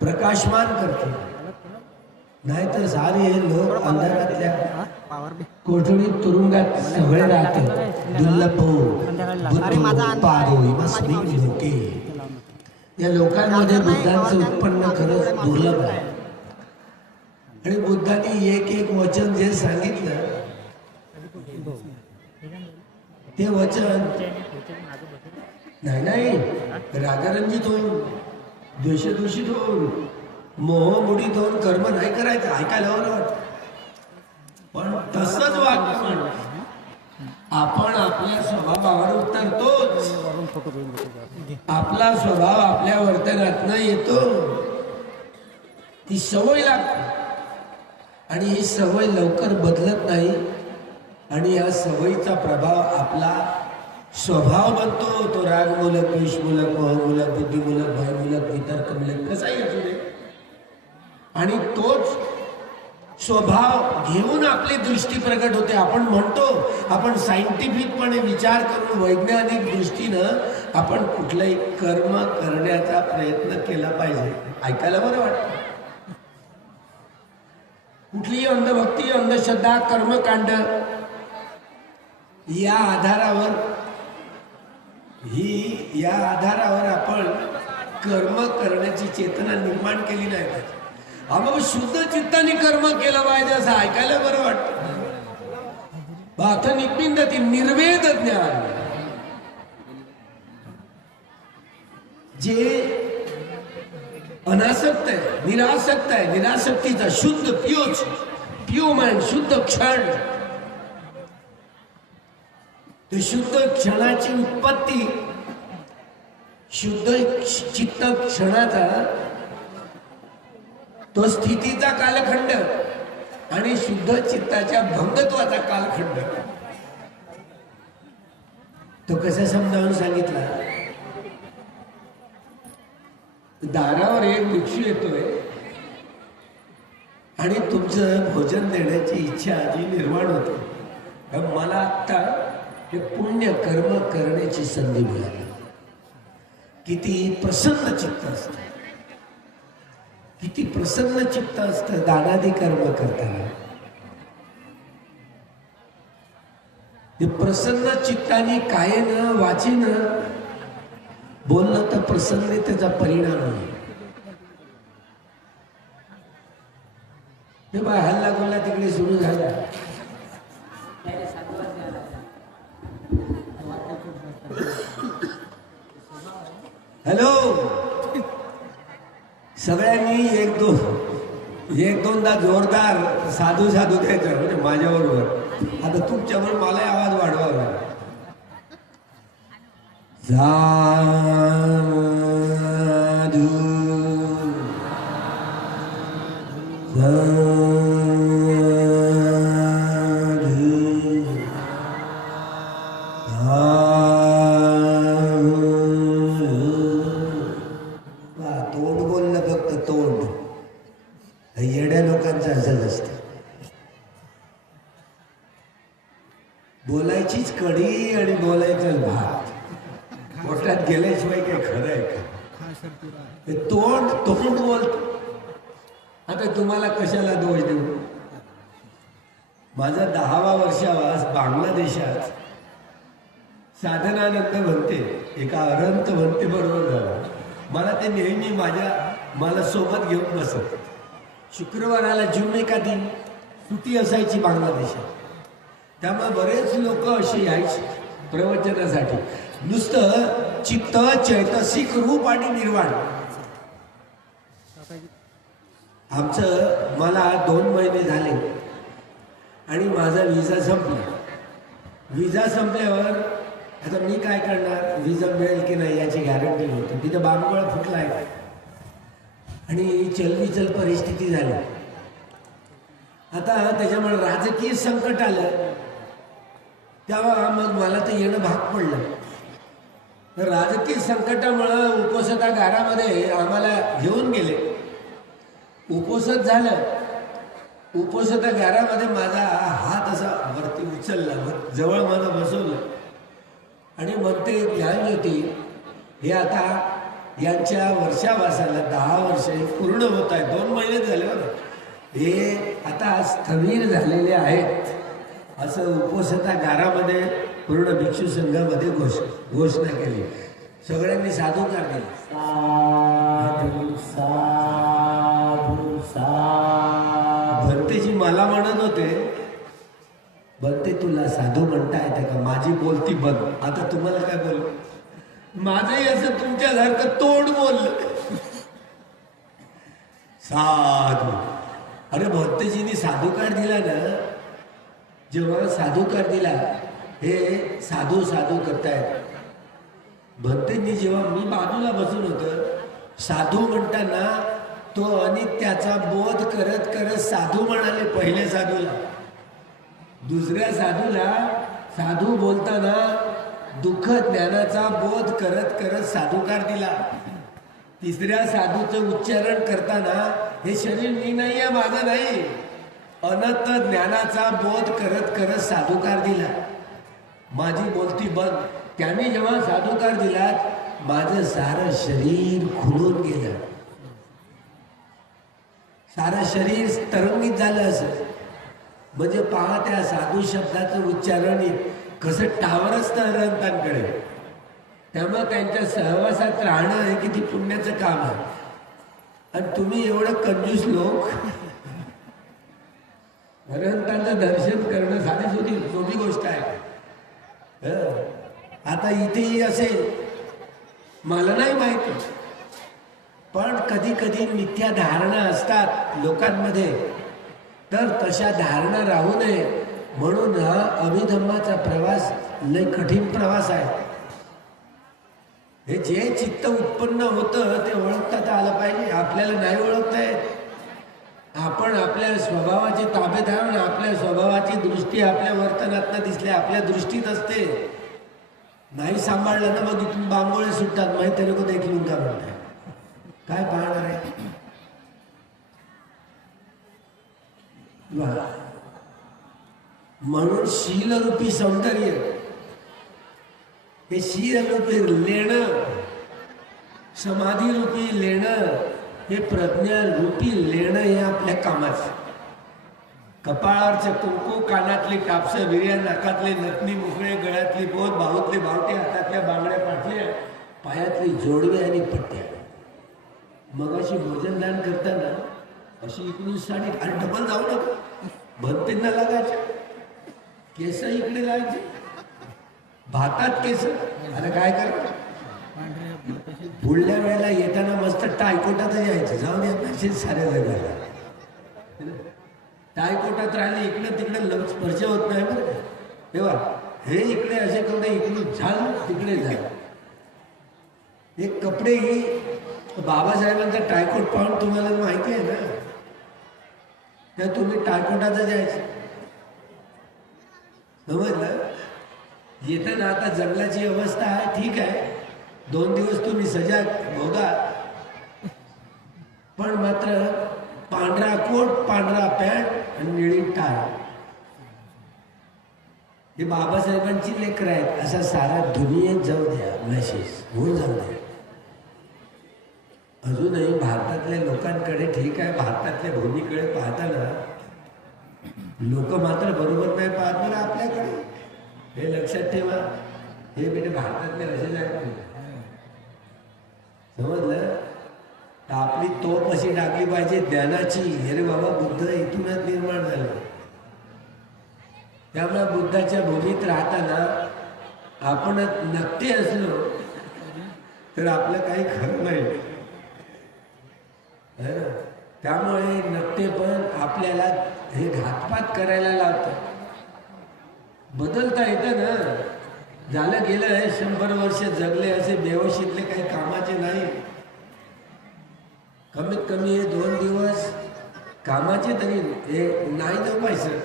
प्रकाशमान करते, नाहीतर सारे हे लोक अंधारातल्या कोठडीत तुरुंगात सगळे राहते. दुर्लभ या लोकांमध्ये बुद्धांचं उत्पन्न खरंच दुर्लभ आहे. आणि बुद्धांनी एक एक वचन जे सांगितलं ते वचन नाही रागरंजित होऊन, द्वेषदूषित होऊन, मोहमुडीत होऊन कर्म नाही करायचं. ऐकायला बरं वाटत, पण तसंच वागणं आपण आपल्या स्वभावावर उतरतोच. आपला स्वभाव आपल्या वर्तनातनं येतो, ती सवय लागते आणि ही सवय लवकर बदलत नाही. आणि या सवयीचा प्रभाव आपला स्वभाव बनतो. तो रागमूलक, द्वेषमूलक, मोहमूलक, बुद्धिमूलक, भयमूलक, वितर्कमूलक कसाही असू दे. आणि तोच स्वभाव घेऊन आपली दृष्टी प्रकट होते. आपण म्हणतो, आपण सायंटिफिकपणे विचार करून वैज्ञानिक दृष्टीनं आपण कुठलंही कर्म करण्याचा प्रयत्न केला पाहिजे. ऐकायला बरं वाटतं. कुठलीही अंधभक्ती, अंधश्रद्धा, कर्मकांड या आधारावर आपण कर्म करण्याची चेतना निर्माण केली नाही पाहिजे. मग शुद्ध चित्ताने कर्म केलं पाहिजे असं ऐकायला बरं वाटतं. बाथ निपिंदती निर्वेद ज्ञान, जे अनासक्त आहे, निरासक्त आहे, निरासक्तीचा शुद्ध प्युअर माइंड, शुद्ध क्षण, ते शुद्ध क्षणाची उत्पत्ती, शुद्ध चित्त क्षणाचा तो स्थितीचा कालखंड आणि शुद्ध चित्ताच्या भंगत्वाचा कालखंड. तो कसा समजावून सांगितला. दारावर एक भिक्षू येतोय आणि तुमचं भोजन देण्याची इच्छा जी निर्माण होते. मला आता हे पुण्य कर्म करण्याची संधी मिळाली. किती प्रसन्न चित्त असतं, किती प्रसन्न चित्त असतं दानादी कर्म करताना. ते प्रसन्न चित्ताने कायेनं वाचेनं बोललं तर प्रसन्नतेचा परिणाम आहे. ते बा हल्ला गोल्ला तिकडे सुरू झाला. हॅलो, सगळ्यांनी एक दोनदा जोरदार साधू द्यायचं म्हणजे माझ्याबरोबर. आता तुमच्याबरोबर मला आवाज वाढवावा लागला. तोंड बोललं, फक्त तोंड. येड्या लोकांचं असंच असतं. बोलायचीच कढी आणि बोलायचं भात, पोटात गेल्याशिवाय काय खरं आहे का. तोंड बोलत. आता तुम्हाला कशाला दोष देऊ. माझा 10वा वर्षावास बांगलादेशात साधनानंद म्हणते, एका अरंत म्हणते बरोबर झाला. मला ते नेहमी मला सोबत घेऊन बसत. शुक्रवाराला जुम्मे का दिन सुट्टी असायची बांगलादेशात. त्यामुळे बरेच लोक असे यायचे प्रवचनासाठी. नुसतं चित्त, चैतसिक रूप आणि निर्वाण. मला 2 महिने झाले आणि माझा विजा संपला. विजा संपल्यावर आता मी काय करणार, विजा मिळेल की नाही याची गॅरंटी नव्हती. तिथं बांबगोळा फुटला आहे आणि चलबिचल परिस्थिती झाली. आता त्याच्यामुळे राजकीय संकट आलं. तेव्हा मग मला ते येणं भाग पडलं. तर राजकीय संकटामुळं उपोषणागारामध्ये आम्हाला घेऊन गेले. उपोषण झालं. उपोषणागारामध्ये माझा हात असा वरती उचलला, जवळ मला बसवलं आणि मग ते ज्ञानज्योती हे आता यांच्या वर्षावासाला 10 वर्ष पूर्ण होत आहे. 2 महिने झाले बरं. हे आता स्थविर झालेले आहेत असं उपोषणागारामध्ये पूर्ण भिक्षू संघामध्ये घोषणा केली. सगळ्यांनी साधुकार दिले. साधू साधू साधू. भंतेजी मला म्हणत होते, भंते तुला साधू म्हणता येते का? माझी बोलती बंद. आता तुम्हाला काय बोल, माझंही असं तुमच्यासारखं तोंड बोललं साधू. अरे भंतेजींनी साधुकार दिला ना, जेव्हा साधुकार दिला, हे साधू साधू करतायत. भंतेंनी जेव्हा मी बाजूला बसून होतं, साधू म्हणताना तो अनित्याचा बोध करत करत साधू म्हणाले पहिले साधूला. दुसऱ्या साधूला साधू बोलताना दुःख ज्ञानाचा बोध करत करत साधुकार दिला. तिसऱ्या साधूचं उच्चारण करताना हे शरीर मी नाही आहे, माझं नाही, अनंत ज्ञानाचा बोध करत करत साधुकार दिला. माझी बोलती बंद. त्याने जेव्हा साधुकार दिला, माझं सारं शरीर खुलून गेलं, सारं शरीर तरंगित झालं. असं म्हणजे पहा, त्या साधू शब्दाचं उच्चारण कसं टावरच अनंतांकडे. त्यामुळे त्यांच्या सहवासात राहणं हे किती पुण्याचं काम आहे. आणि तुम्ही एवढं कंजूस लोक, अनंतांचं दर्शन करणं साधी सोपी गोष्ट आहे. आता इथेही असेल, मला नाही माहिती, पण कधी कधी मिथ्या धारणा असतात लोकांमध्ये, तर तशा धारणा राहू नये म्हणून हा अभिधम्माचा प्रवास लय कठीण प्रवास आहे. हे जे चित्त उत्पन्न होतं ते ओळखता आलं पाहिजे. आपल्याला नाही ओळखता येत. आपण आपल्या स्वभावाची ताब्यात आहे. आपल्या स्वभावाची दृष्टी आपल्या वर्तनातनं दिसली, आपल्या दृष्टीत असते. नाही सांभाळलं ना, मग इथून बांबोळे सुटतात. माहिती नको देखील का म्हणताय, काय पाहणार आहे. म्हणून शीलरूपी सौंदर्य, हे शीलरूपी लेणं, समाधीरूपी लेणं, हे प्रज्ञारूपी लेणं हे आपल्या कामाचं. कपाळावरचे कुंकू, कानातले कापसं, विर्या, नाकातले नथनी, मुखळे, गळ्यातली बोध, बाहूतले बावटे, हातातल्या बांगड्या पाटल्या, पायातली जोडवे आणि पट्ट्या. मग अशी भोजनदान करताना अशी इकडून साडी, आणि डबल जाऊ नका, भंतेंना लागायचे केस, इकडे जायचे, भातात केस. आता काय करा, पुढल्या वेळेला येताना मस्त टायकोटातच यायचं. जाऊन या पैसे साऱ्या जगाला टायकोटात राहिले, इकडे तिकडे स्पर्श होत नाही बरं. तेव्हा हे इकडे असे कपडे, इकडून झाल तिकडे झाल. हे कपडेही बाबासाहेबांचा टायकोट पाहून तुम्हाला माहिती आहे ना, त्या तुम्ही टायकोटातच जायचं. समजलं. येताना आता जंगलाची अवस्था आहे, ठीक आहे, 2 दिवस तुम्ही सजाग भोगा, पण मात्र पांढरा कोट, पांढरा पॅन्ट आणि निळी टाय, हे बाबासाहेबांची लेकरं आहेत असा सारा दुनियेत जाऊ द्या, मेसेज होऊन जाऊ द्या. अजूनही भारतातल्या लोकांकडे, ठीक आहे, भारतातल्या भूमीकडे पाहताना लोक मात्र बरोबर नाही पाहत बरं आपल्याकडे. हे लक्षात ठेवा. हे बेटे भारतातले असे जायचे, समजलं. तर आपली तोप अशी टाकली पाहिजे ज्ञानाची. अरे बाबा, बुद्ध इथूनच निर्माण झालं. त्यामुळे बुद्धाच्या भूमीत राहताना आपण नकटे असलो तर आपलं काही खरं नाही. त्यामुळे नकटे पण आपल्याला हे घातपात करायला लावतात. बदलता येतं ना. झालं गेलं आहे, 100 वर्ष जगले असे बेवशीतले काही कामाचे नाही. कमीत कमी हे 2 दिवस कामाचे तरी हे नाही झोपायचं.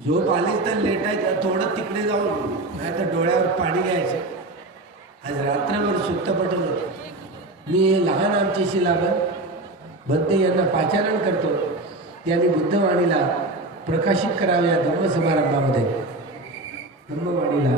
झोप आली तर लेटायचं, थोडं तिकडे जाऊन, नाही तर डोळ्यावर पाणी घ्यायचं. आज रात्रभर सुट्ट पटत होतं. मी लहान आमचे शिलाबन बंते यांना पाचारण करतो. त्यांनी बुद्धवाणीला प्रकाशित करावे या धम्म समारंभामध्ये. धम्मवाणीला